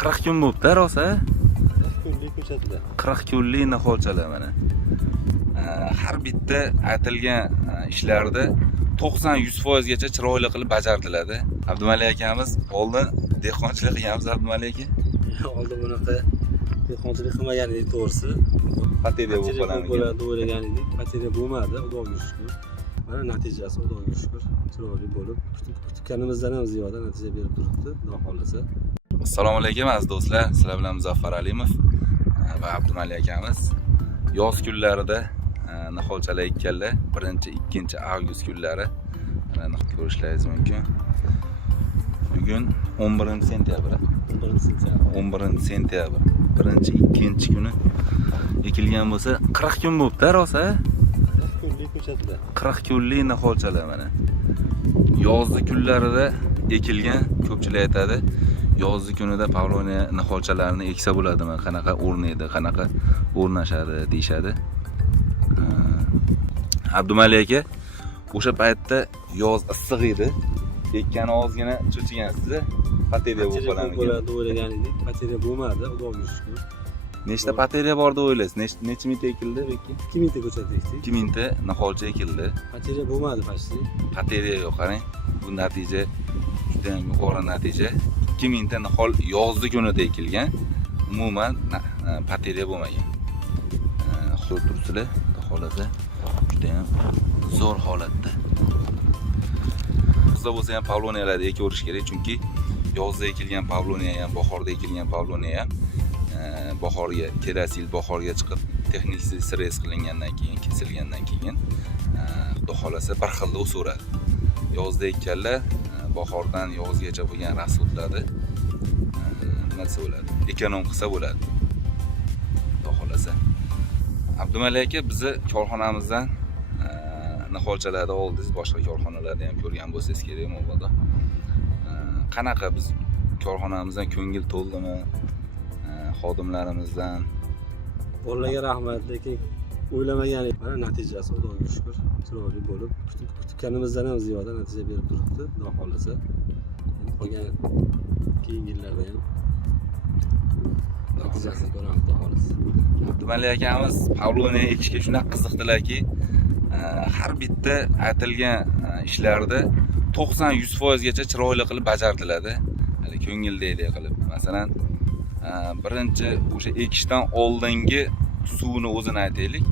40 kun bo'libdi rosa. 40 kunlik ko'chatlar. 40 kunlik niholchalar mana. Har bitta aytilgan ishlarda 90-100% gacha chiroyli qilib bajardilar-da. Abdumalik akamiz oldin dehqonchilik qilganmiz Abdumalik aka. Oldin bunaqa dehqonchilik qilmagan edik to'g'risi. Pateriya bo'ladi o'ylagan edik. Pateriya bo'lmadi, Xudoga shukr. Mana natijasi Xudoga shukr. Chiroyli bo'lib, kutganimizdan ham ziyoda natija berib turibdi, Xudo xolasa. Assalomu alaykum aziz do'stlar. Sizlar bilan Muzaffar Alimov va Abdumalik akamiz yoz kunlarida niholchalar ekkanlar. 1-2 avgust kunlari mana ko'rishlaringiz mumkin. Bugun 11 sentyabr. 11 sentyabr. 1-2 kuni ekilgan bo'lsa 40 kun bo'libdi rosa. 40 kunlik ko'chatlar. 40 kunlik niholchalar mana. Yozgi kunlarida ekilgan, ko'pchilik aytadi. Yozgi kunida Pavloniya niholchalarini eksa bo'ladimi? Qanaqa o'rnaydi, qanaqa o'rnashadi deyshadi. Abdumalik aka o'sha paytda yoz issiq edi. Ekkani ozgina cho'chigansiz-a? Pateriya bo'ladi o'ylagan edik. Pateriya bo'lmadi, Xudoga shukr. Nechta pateriya bor deb o'ylaysiz? Necha mingta ekildi beki? 2000 ta ko'chat ekdik. 2000 ta niholcha ekildi. Pateriya bo'lmadi fashli. Pateriya yo'q, qarang. Bu natija juda ham yuqori natija. 2000 ta nihol yozgi kunida ekilgan. Umuman pateriya bo'lmagan. Ko'rib turibsizlar, holatda juda ham zo'r holatda. Qizda bo'lsa ham pavloniyalarni ekaverish kerak, chunki yozda ekilgan pavloniya ham, bahorda ekilgan pavloniya ham bahorga, kelasi yil bahorga chiqib, texnik stress qilingandan keyin, kesilgandan keyin xudo xolasa bir xilda o'saveradi. Yozda ekkanlar bahordan yozgacha bo'lgan rasxodlarni nima desa bo'ladi? Ekonom qilsa bo'ladi. Xudo xolasa. Abdumalik aka bizni korxonamizdan niholchalarni oldingiz, boshqa korxonalarda ham ko'rgan bo'lsangiz kerak mabodo. Qanaqa biz korxonamizdan ko'ngil to'ldimi? Xodimlarimizdan Bolalarga rahmat, lekin o'ylamagan edik. Mana natijasi Xudoga shukr, chiroyli bo'lib, kutganimizdan ham ziyoda natija berib turibdi, Xudo xolasa. Qolgan keyingi yillarda ham natijasini ko'ramiz, Xudo xolasa. Abdumalik akamiz Pavloniya ekishga shunaqa qiziqdilarki, har bitta aytilgan ishlarda 90-100% gacha chiroyli qilib bajardilar-da. Hali ko'ngildagidek qilib. Masalan, birinchi o'sha ekishdan oldingi suvni o'zini aytaylik.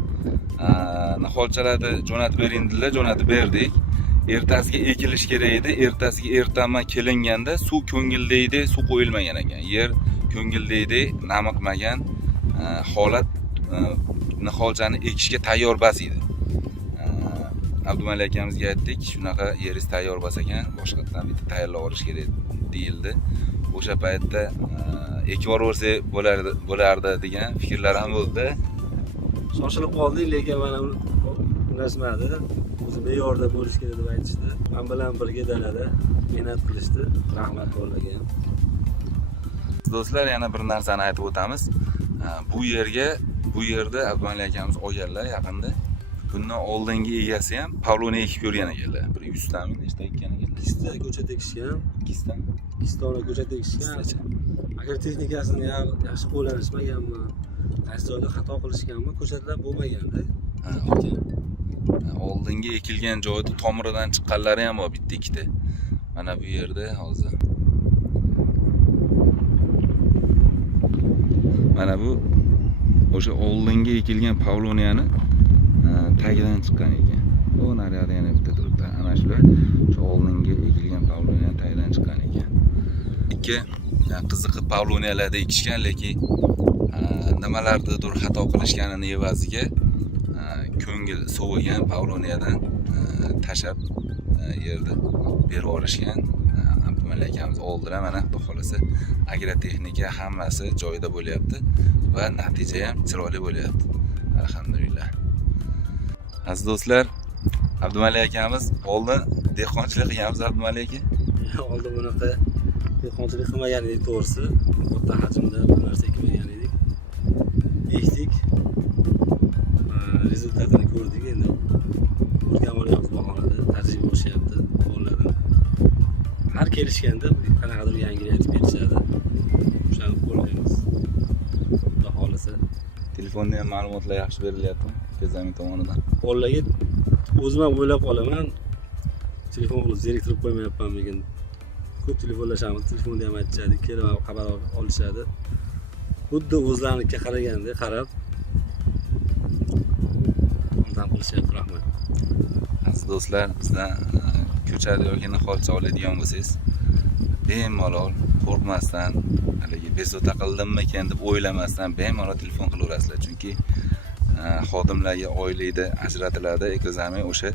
Niholchalarni jo'natib berindilar, jo'natib berdik. Ertasiga ekilish kerak edi. Ertasiga ertaman kelinganda suv ko'ngildagidek suv qo'yilmagan ekan. Yer ko'ngildagidek namiqmagan holat niholchani ekishga tayyor bas edi. Abdumalik akamizga aytdik, shunaqa yeringiz tayyor bas ekan, boshqatdan bitta tayyorlab olish kerak deyildi. O'sha paytda ekib yuborsa bo'lardi degan fikrlar ham bo'ldi. Shoshilib qoldik, lekin mana unashmadi. O'zi me'yorda bo'lish kerak deb aytishdi. Men bilan birga dalada mehnat qilishdi. Rahmat bolalarga ham. Do'stlar, yana bir narsani aytib o'tamiz. Bu yerda Abdumalik akamiz olganlar yaqinda. Bundan oldingi egasi ham Pavloniya ekib ko'rgan ekanlar. Bir 100 tami nechta ekkan ekan? 2 ta ko'chat ekishgan. 2 ta. 2 ta ko'chat ekishgan. Agar texnikasini yaxshi qo'llanishmaganmi, qaysi joyda xato qilishganmi, ko'chatlar bo'lmaganda. Okey. Oldingi ekilgan joyda tomiridan chiqqanlari ham bor, bitta ikkita. Mana bu yerda hozir. Mana bu o'sha oldingi ekilgan Pavloniyani tagidan chiqqan ekan. Bu naryoqda yana bitta turibdi. Ana shular shu oldingi ekilgan Pavloniyaning tagidan chiqqan ekan. Ikki qiziqib Pavloniyalarda ekishgan, lekin nimalardadir xato qilishganini evaziga ko'ngil sovigan Pavloniyadan tashab yerda berib yuborishgan. Abdumalik akamiz oldilar, mana xudo xolasa agrotexnika hammasi joyida bo'lyapti va natija ham chiroyli bo'lyapti. Alhamdulillah. Aziz do'stlar, Abdumalik akamiz oldin dehqonchilik qilganmiz Abdumalik aka. Oldin bunaqa dehqonchilik qilmagan edik to'g'risi. Katta hajmda bir narsa ekmagan edik. Ekdik. Rezultatini ko'rdik endi. O'rganib olyapmiz bahonada, tajriba bo'lishyapti bolalardan. Har kelishganda qanaqadir yangilik aytib berishadi. O'shani Telefonda ham ma'lumotlar yaxshi berilyaptimi? Kezami tomonidan. Bolalarga o'zim ham o'ylab qolaman. Telefon qilib zeriktirib qo'ymayapmanmikin. Ko'p telefonlashamiz, telefonda ham aytishadi, kelib xabar olishadi. Xuddi o'zlariga qaraganda qarab undan qilishyapti. Rahmat. Aziz do'stlar, bizdan ko'chada yoki niholcha oladigan bo'lsangiz, bemalol qo'rqmasdan, haligi bezovta qildimmikan deb o'ylamasdan bemalol telefon qilaverasizlar. Chunki xodimlarga oylikda ajratiladi, ekzame o'sha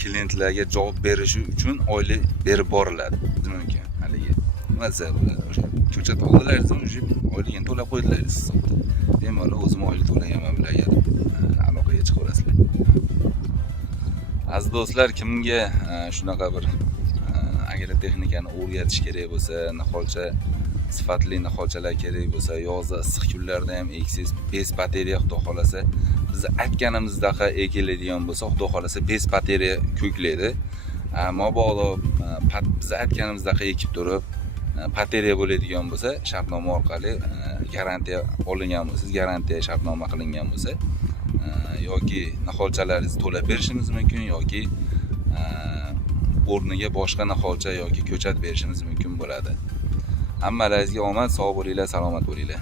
klientlarga javob berishi uchun oylik berib boriladi. Mumkin haligi maza o'sha ko'chat oldilaringizdan o'sha oyligini to'lab qo'ydilar hisobda. Bemalol o'zim oylik to'laganman bilan aloqaga chiqaverasizlar. Aziz do'stlar, kimga shunaqa bir agrotexnikani o'rgatish kerak bo'lsa, niholcha sifatli niholchalar kerak bo'lsa, yozda issiq kunlarda ham eksiz bez bateriya xudo xolasa biz aytganimizdaqa ekiladigan bo'lsa, xudo xolasa bez bateriya ko'klaydi. Mabodo biz aytganimizdaqa ekib turib bateriya bo'ladigan bo'lsa, shartnoma orqali garantiya olingan bo'lsa, garantiya shartnoma qilingan bo'lsa, yoki niholchalaringizni to'lab berishimiz mumkin yoki o'rniga boshqa niholcha yoki ko'chat berishimiz mumkin bo'ladi. Hammalaringizga omad, sog' bo'linglar, salomat bo'linglar.